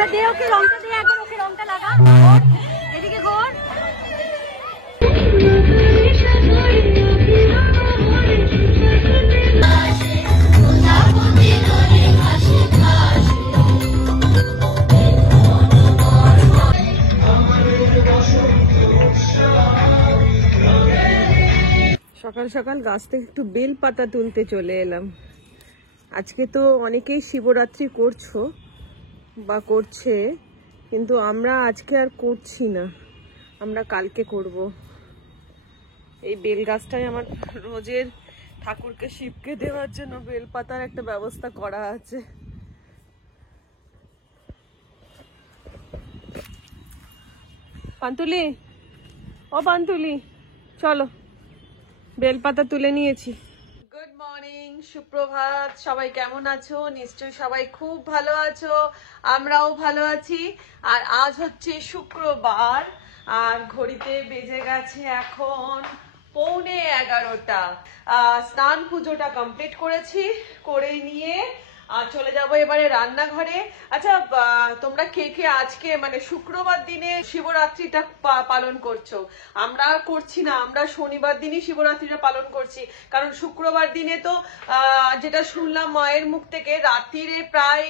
এবার দে ওকে রংটা দিয়ে একবার ওকে রংটা লাগা এদিকে ঘোর। সকাল সকাল গাছ থেকে একটু বেল পাতা তুলতে চলে এলাম। আজকে তো অনেকেই শিবরাত্রি করছো বা করছে, কিন্তু আমরা আজকে আর করছি না, আমরা কালকে করব। এই বেল গাছটাই আমার রোজের ঠাকুরকে শিবকে দেওয়ার জন্য বেল পাতার একটা ব্যবস্থা করা আছে। পান্তুলি, ও পান্তুলি, চলো বেলপাতা তুলে নিয়েছি। গুড মর্নিং, সুপ্রভাত। সবাই কেমন আছো? নিশ্চয়ই সবাই খুব ভালো আছো, আমরাও ভালো আছি। আর আজ হচ্ছে শুক্রবার, আর ঘড়িতে বেজে গেছে এখন 11:45। স্নান পুজোটা কমপ্লিট করেছি, করে নিয়ে আর চলে যাবো এবারে রান্নাঘরে। আচ্ছা, তোমরা কে কে আজকে মানে শুক্রবার দিনে শিবরাত্রিটা পালন করছো? আমরা করছি না, আমরা শনিবার দিনই শিবরাত্রিটা পালন করছি। কারণ শুক্রবার দিনে তো যেটা শুনলাম মায়ের মুখ থেকে, রাত্রিরে প্রায়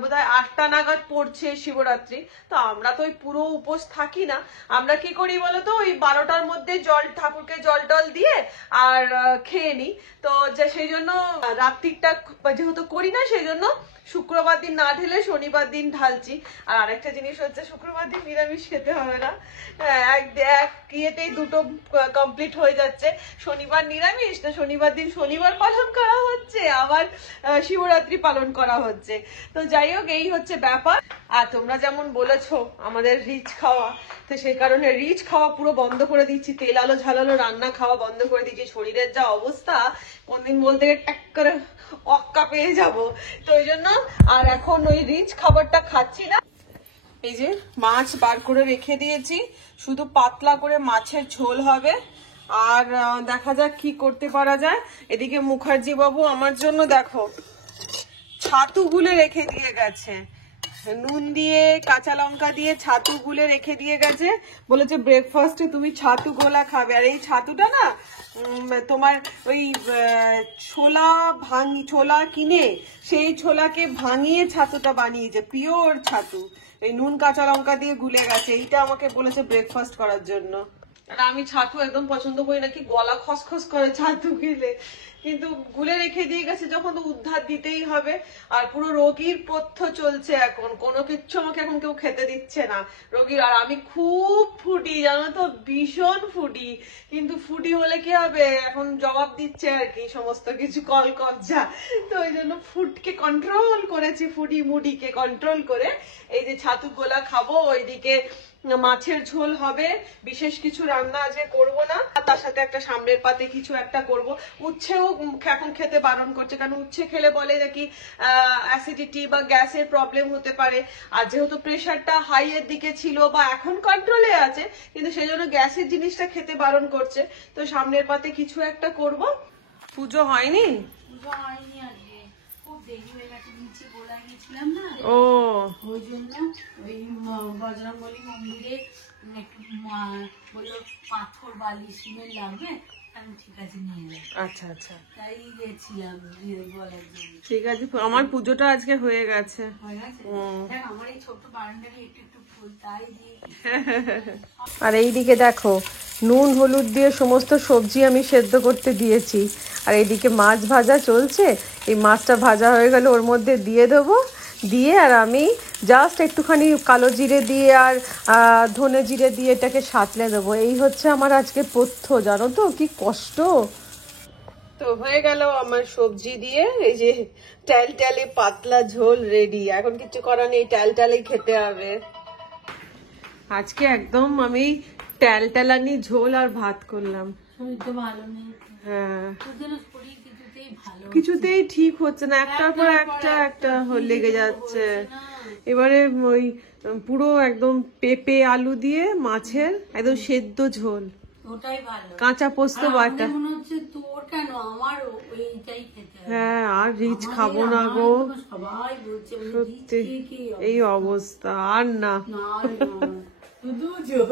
বোধহয় 8টা নাগাদ পড়ছে শিবরাত্রি। তো আমরা তো ওই পুরো উপোস থাকি না, আমরা কি করি বলতো, ওই 12টার মধ্যে ঠাকুরকে জল টল দিয়ে আর খেয়ে নি। তো সেই জন্য রাত্রিটা যেহেতু করি না, সেই জন্য শুক্রবার দিন না ঢেলে শনিবার দিন ঢালছি। আর আরেকটা জিনিস হচ্ছে, শুক্রবার দিন নিরামিষ খেতে হবে না, এক ইয়েতেই দুটো কমপ্লিট হয়ে যাচ্ছে। শনিবার নিরামিষ, তো শনিবার দিন শনিবার পালন করা হচ্ছে, আবার শিবরাত্রি পালন করা হচ্ছে। তো যাই হোক, এই হচ্ছে ব্যাপার। আর তোমরা যেমন বলেছো আমাদের রিচ খাওয়া, তো সেই কারণে রিচ খাওয়া পুরো বন্ধ করে দিচ্ছি, তেল আলো ঝালালো রান্না খাওয়া বন্ধ করে দিচ্ছি। শরীরের যা অবস্থা, কোনদিন বলতে ট্যাক করে অক্কা পেয়ে যাব, তো ওই জন্য আর এখন ওই রিচ খাবারটা খাচ্ছি না। এই যে মাছ বার করে রেখে দিয়েছি, শুধু পাতলা করে মাছের ঝোল হবে। আর দেখা যাক কি করতে পারা যায়। এদিকে মুখার্জি বাবু আমার জন্য দেখো ছাতু গুলে রেখে দিয়ে গেছে, নুন দিয়ে কাঁচা লঙ্কা দিয়ে ছাতু গুলে রেখে দিয়ে গেছে, বলেছে ব্রেকফাস্টে তুমি ছাতু গোলা খাবে। আর এই ছাতুটা না তোমার ওই ছোলা কিনে সেই ছোলাকে ভাঙিয়ে ছাতুটা বানিয়েছে, পিওর ছাতু, এই নুন কাঁচা লঙ্কা দিয়ে গুলে গেছে। এইটা আমাকে বলেছে ব্রেকফাস্ট করার জন্য। আর আমি ছাতু একদম পছন্দ করি না, কি গলা খসখস করে ছাতু খেলে, কিন্তু গুলে রেখে দিয়ে গেছে যখন, তো উদ্ধার দিতেই হবে। আর পুরো রোগীর পথ্য চলছে এখন, কোনো কিচ্ছু আমাকে এখন কেউ খেতে দিচ্ছে না রোগীর। আর আমি খুব ফুডি, জানো তো, ভীষণ ফুডি। কিন্তু ফুডি হলে কি হবে, এখন জবাব দিচ্ছে আর কি সমস্ত কিছু কলকবজা। তো ওই জন্য ফুডকে কন্ট্রোল করেছি, ফুডি মুডিকে কন্ট্রোল করে এই যে ছাতু গোলা খাবো। ওইদিকে মাছের ঝোল হবে, বিশেষ কিছু রান্না আজকে করবো না। তার সাথে একটা সামনের পাতে কিছু একটা করব। উচ্ছেও এখন খেতে বারণ করছে, কারণ উচ্ছে খেলে বলে নাকি অ্যাসিডিটি বা গ্যাসের প্রবলেম হতে পারে। আর যেহেতু প্রেশারটা হাই এর দিকে ছিল বা এখন কন্ট্রোলে আছে, কিন্তু সেই জন্য গ্যাসের জিনিসটা খেতে বারণ করছে। তো সামনের পাতে কিছু একটা করব। পুজো হয়নি? ও, ওই জন্য ওই বজরংবলী মন্দিরে একটু বললো পাথর বালি সিমেন্ট লাগবে, আমি ঠিক আছে নিয়ে যাই। আচ্ছা আচ্ছা, তাই গেছিলাম বলার জন্য। ঠিক আছে, আমার পুজোটা আজকে হয়ে গেছে। আমার এই ছোট্ট বারান্দারে একটু একটু ফুল, তাই দিয়ে। আর এইদিকে দেখো নুন হলুদ দিয়ে সমস্ত সবজি আমি সেদ্ধ করতে দিয়েছি। আর এইদিকে মাছ ভাজা চলছে, এই মাছটা ভাজা হয়ে গেলে ওর মধ্যে দিয়ে দেবো, দিয়ে আর আমি জাস্ট একটুখানি কালো জিরে দিয়ে আর ধনে জিরে দিয়ে এটাকে সাঁতলে দেবো। এই হচ্ছে আমার আজকে পথ্য, জানো তো কি কষ্ট। তো হয়ে গেল আমার সবজি দিয়ে এই যে ট্যালট্যালে পাতলা ঝোল রেডি। এখন কিছু করার নেই, ট্যালট্যালেই খেতে হবে। আজকে একদম আমি ট্যালট্যালানি ঝোল আর ভাত করলাম। হ্যাঁ, কিছুতেই ঠিক হচ্ছে না, একটার পর একটা লেগে যাচ্ছে। এবারে ওই পুরো একদম পেঁপে আলু দিয়ে মাছের একদম সেদ্ধ ঝোল, ওটাই ভালো। কাঁচা পোস্ত আর বাটা। আমাদের মনে হচ্ছে তোর কেন, আমারও এইটাই খেতে হবে। হ্যাঁ, আর রিচ খাবো না গো, সবাই বলছে সত্যি এই অবস্থা। আর না, শুধু জল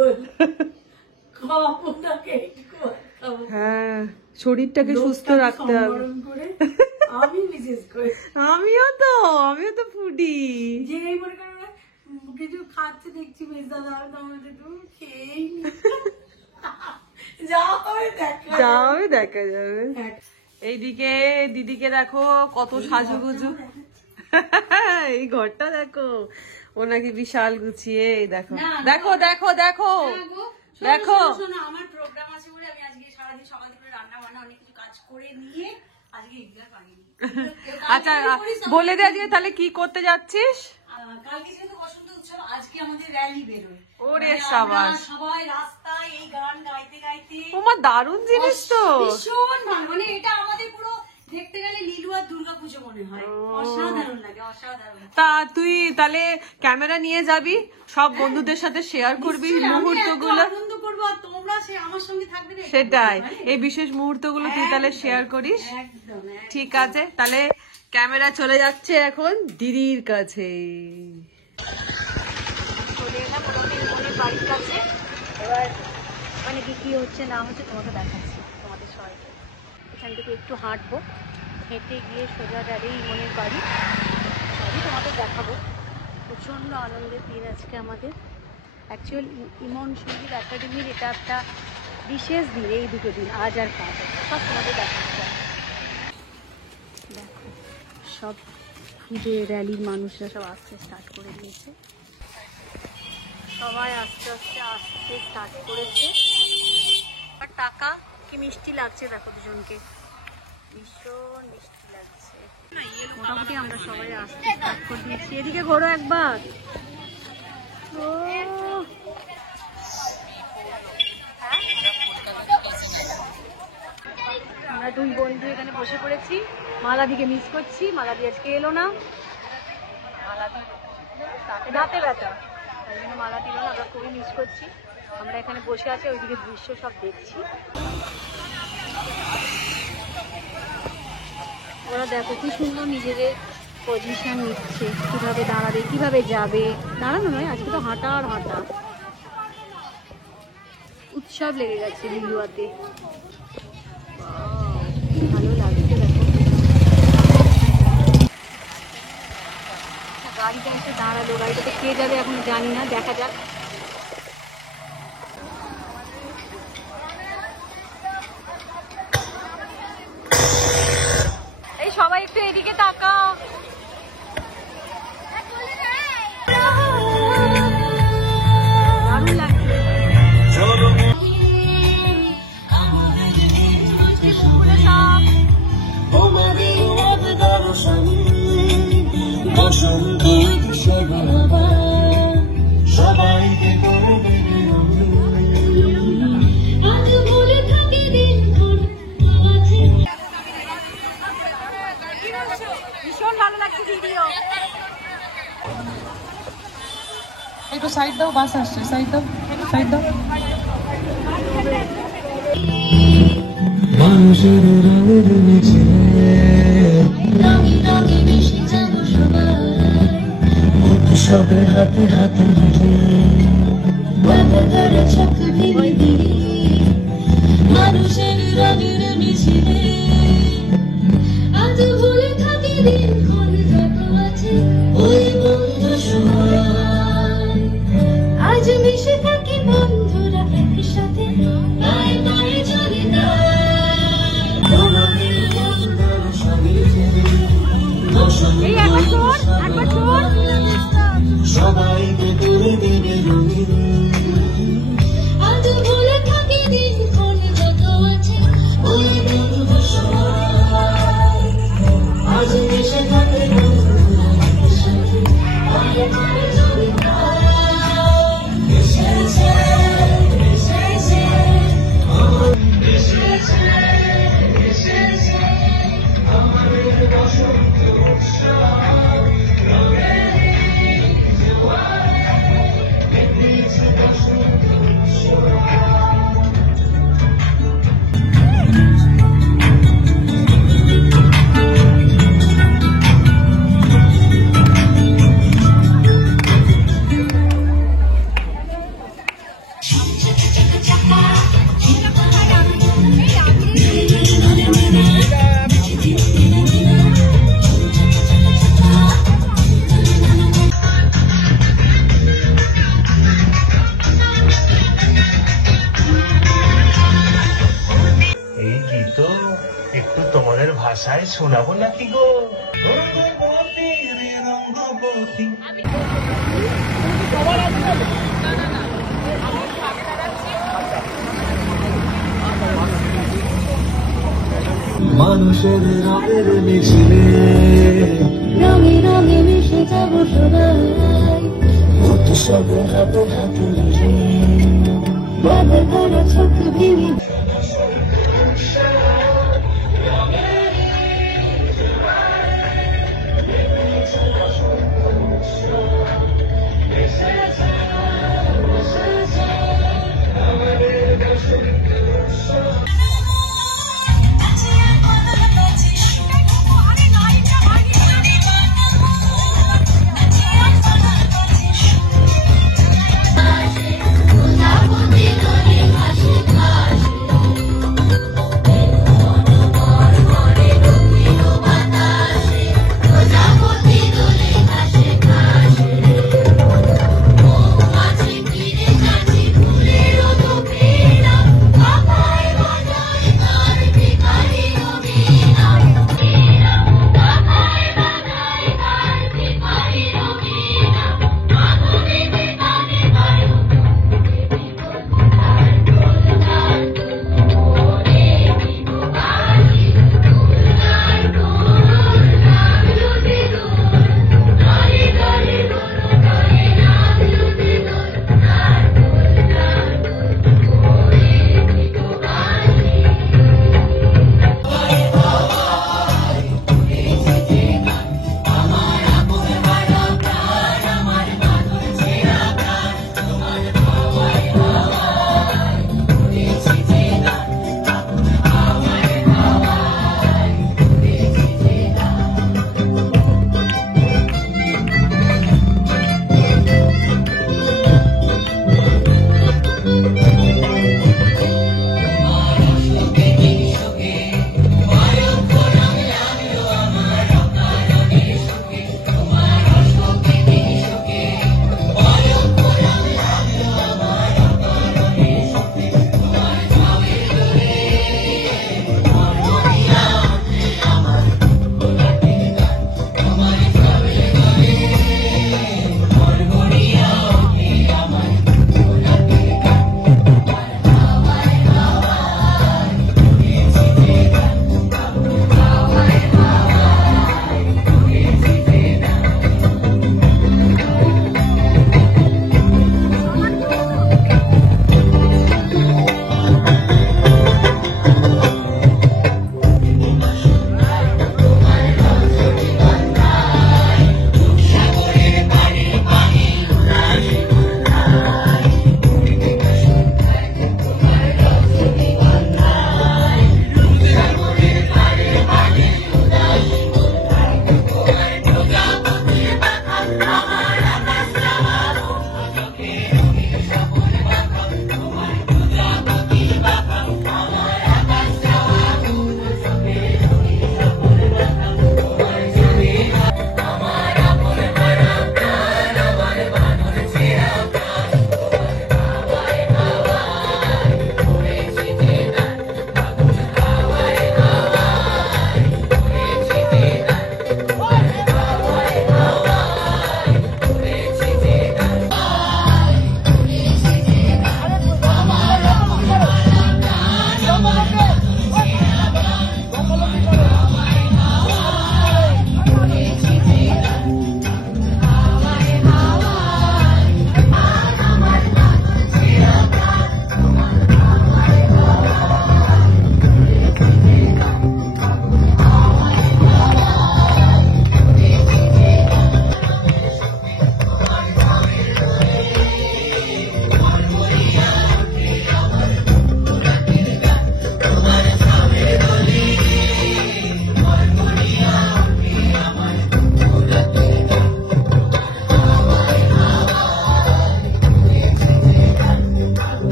খাবো না, খাবো। হ্যাঁ, শরীরটাকে সুস্থ রাখতে হবে। আমি বিশেষ করে, আমিও তো ফুডি। যে মনে করো কিছু খাচ্ছে দেখছি বেশ দাদা, তুমি খেয়েই নি, যা হবে দেখা যাবে। এইদিকে দিদিকে দেখো কত সাজুগুজু, এই ঘরটা দেখো, ও নাকি বিশাল গুছিয়ে। এই দেখো দেখো দেখো দেখো দেখো, আমার প্রোগ্রাম আছে বলে আমি আজকে সারাদিন সকাল থেকে রান্না বান্না অনেক কিছু কাজ করে নিয়ে আজকে এগুলা পারিনি। আচ্ছা বলে দে আজকে তাহলে কি করতে যাচ্ছিস? কালকে যেহেতু বসন্ত উৎসব, আজকে আমাদের র্যালি বেরোয়। ওরে সাবাস, সবাই রাস্তায় এই গান গাইতে গাইতে। ওমা দারুণ জিনিস তো, ভীষণ ভালো, মানে এটা আমাদের পুরো দেখতে গেলে লিলু আর দুর্গা পুজো মনে হয়। অসাধারণ লাগে, অসাধারণ। তা তুই তাহলে ক্যামেরা নিয়ে যাবি, সব বন্ধুদের সাথে শেয়ার করবি মুহূর্তগুলো, আনন্দ করবো, আর তোমরা আমার সঙ্গে থাকবে। সেটাই, এই বিশেষ মুহূর্তগুলো তুই তাহলে শেয়ার করিস। একদম ঠিক আছে, তাহলে ক্যামেরা চলে যাচ্ছে এখন দিদির কাছে। চলে এলাম মোটামুটি বাড়ির কাছে। এবার মানে কি হচ্ছে না হচ্ছে তোমাকে দেখাচ্ছি, তোমাদের সবাইকে। এখান থেকে একটু হাঁটবো, হেঁটে গিয়ে সোজা দাঁড়িয়ে ইমনের বাড়ি, সবই তোমাদের দেখাবো। প্রচণ্ড আনন্দের দিন আজকে আমাদের। অ্যাকচুয়াল ইমন সঙ্গীত একাডেমির এটা একটা বিশেষ দিন, এই দুটো দিন, আজ আর কাজ, সব তোমাদের দেখাচ্ছে। দেখো সব খুঁজে র্যালির মানুষরা সব আসতে স্টার্ট করে দিয়েছে, সবাই আস্তে আস্তে আসতে স্টার্ট করেছে। আর টাকা কি মিষ্টি লাগছে দেখো দুজনকে, ভীষণ মিষ্টি লাগছে। মোটামুটি আমরা সবাই আসতে স্টার্ট করে দিয়েছি। এদিকে ঘোরো একবার। আমরা দুই বন্ধু এখানে বসে পড়েছি। মালাদিকে মিস করছি, মালাদি আজকে এলো না, মালাদি দাঁতে ব্যথা, তাই জন্য মালাদি এলো না, আমরা খুবই মিস করছি। আমরা এখানে বসে আছি, ওইদিকে দৃশ্য সব দেখছি। ওরা দেখো কি সুন্দর নিজেদের পজিশন নিচ্ছে, কিভাবে দাঁড়াবে, কিভাবে যাবে। দাঁড়ানো নয়, আজকে তো হাঁটা আর হাঁটা, উৎসব লেগে গেছে লিলুয়াতে। ভালো লাগছে দেখো। গাড়িটা এসে দাঁড়ালো, গাড়িটাতে কে যাবে এখন জানি না, দেখা যাক। এই সবাই একটু এদিকে তাকাও। দারুণ লাগছে। ভীষণ ভালো লাগছে ভিডিও। একটু সাইড দাও, বাস আসছে, সাইড দাও, সাইড দাও। মানুষের রঙের নিচে সবে হাতে হাতে মানুষের রঙের মিছিলে আজ ভুলে থাকি দিনক্ষণ যত আছে ওই বন্ধু সবাই, আজ মিশে থাকি বন্ধুরা একসাথে, গায়ে গায়ে চলে না সবাইকে তুলে দেবে রঙিন, আজ ভুলে থাকি দিনক্ষণ যত আছে ওই বন্ধু সবাই, আজ মিশে থাকে বন্ধুরা একসাথে, গায়ে গায়ে চলে না। এসেছে এসেছে এসেছে এসেছে আমাদের বসন্ত উৎসব, শোনাবো নাকি গো? মানুষের রঙের মিছিলে রঙে রঙে মিশে যাব সবাই, উৎসবের হাতে হাতে বাঁধা ধরা চোখ ভেঙে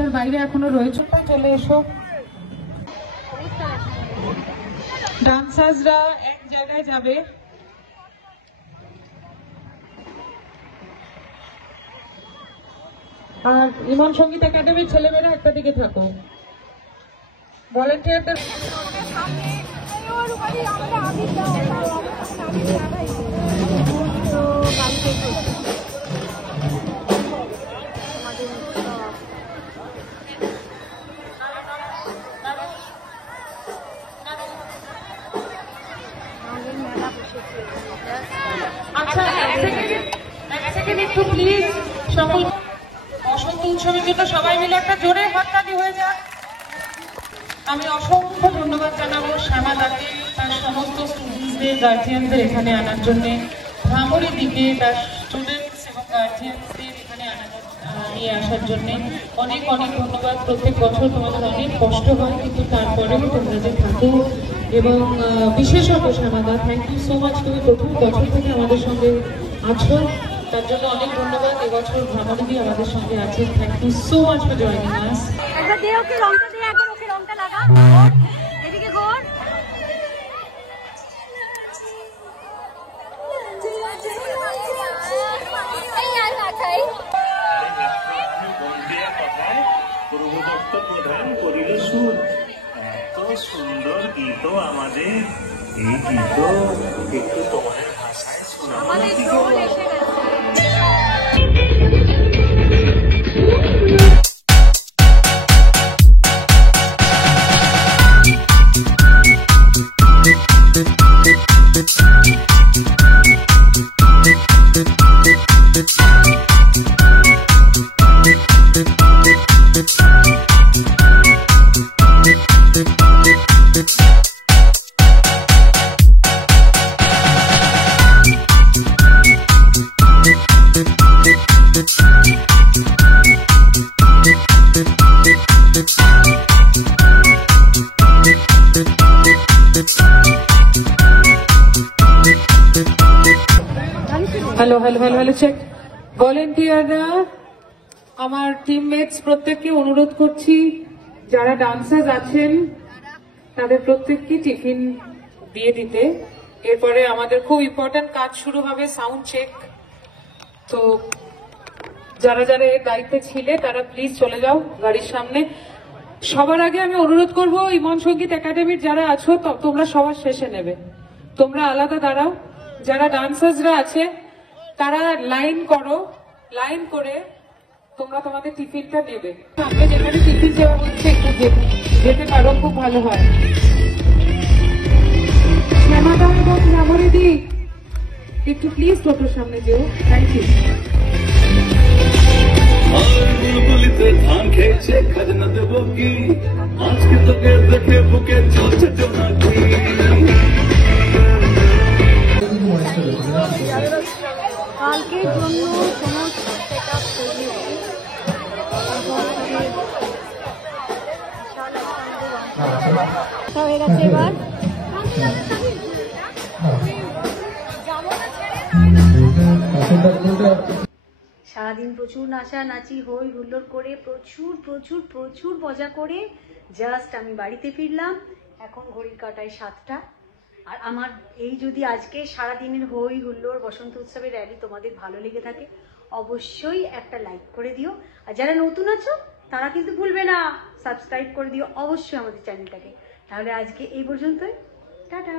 রাস্তার বাইরে এখনো রয়েছে, চলে এসো। ডান্সার্সরা এক জায়গায় যাবে, আর ইমন সঙ্গীত একাডেমির ছেলেমেয়েরা একটা দিকে থাকো। ভলেন্টিয়ারদের আচ্ছা, এক সেকেন্ড একটু প্লিজ সকল। বসন্ত উৎসবের জন্য সবাই মিলে একটা জোরে হাততালি হয়ে যাক। আমি অসংখ্য ধন্যবাদ জানাবো শ্যামাদাকে, তার সমস্ত স্টুডেন্টসদের, গার্জিয়ানদের এখানে আনার জন্য, ভ্রামরী দিকে তার স্টুডেন্টস এবং গার্জিয়ানসদের এখানে নিয়ে আসার জন্য অনেক অনেক ধন্যবাদ। প্রত্যেক বছর তোমাদের অনেক কষ্ট হয়, কিন্তু তারপরেও তোমরা যে থাকো, এবং বিশেষত শ্যামাদা, থ্যাংক ইউ সো মাচ। তুমি প্রথম বছর থেকে আমাদের সঙ্গে আছো, তার জন্য অনেক ধন্যবাদ। এবছর ভ্রামরী আমাদের সঙ্গে আছে। Thank you so much for joining us. একবার দে ওকে রংটা দে, একবার ওকে রংটা লাগা, এদিকে ঘোর। প্রধান করিল সুর, এত সুন্দর গীত আমাদের, এই গীত একটু তোমাদের ভাষায় শোনাবো আমাদের নাকি দোল গো? এসে গেছে। Hello hello hello hello, check. ভলেন্টিয়াররা, আমার টিমমেটস প্রত্যেককে অনুরোধ করছি, যারা ডান্সার্স আছেন তাদের প্রত্যেককে টিফিন দিয়ে দিতে। এরপরে আমাদের খুব ইম্পর্টেন্ট কাজ শুরু হবে, সাউন্ড চেক। তো যারা যারা এর দায়িত্বে ছিলে তারা প্লিজ চলে যাও গাড়ির সামনে। সবার আগে আমি অনুরোধ করব, ইমন সঙ্গীত একাডেমির যারা আছো তোমরা সবার শেষে নেবে, তোমরা আলাদা দাঁড়াও। যারা ডান্সার্সরা আছে তারা লাইন করো, লাইন করে তোমরা তোমাদের টিফিনটা নেবে। সামনে যেখানে টিফিন দেওয়া হচ্ছে একটু যেতে পারো, খুব ভালো হয়। শ্যামাদা এবং ভ্রামরী একটু প্লিজ টোটোর সামনে যেও। Thank you. আর বুলবুলিতে ধান খেয়েছে, খাজনা দেবো কি? আজকে তোকে দেখে বুকে চলছে জোনাকি। কালকের জন্য সমস্ত সেট আপ তৈরি হয়ে গেছে। এবার সারাদিন প্রচুর নাচানাচি হই হুল্লোড় করে প্রচুর প্রচুর প্রচুর মজা করে জাস্ট আমি বাড়িতে ফিরলাম। এখন ঘড়ির কাঁটায় 7টা। আর আমার এই যদি আজকে সারাদিনের হই হুল্লোড় বসন্ত উৎসবের র্যালি তোমাদের ভালো লেগে থাকে, অবশ্যই একটা লাইক করে দিও। আর যারা নতুন আছো তারা কিন্তু ভুলবে না সাবস্ক্রাইব করে দিও অবশ্যই আমাদের চ্যানেলটাকে। তাহলে আজকে এই পর্যন্তই, টাটা।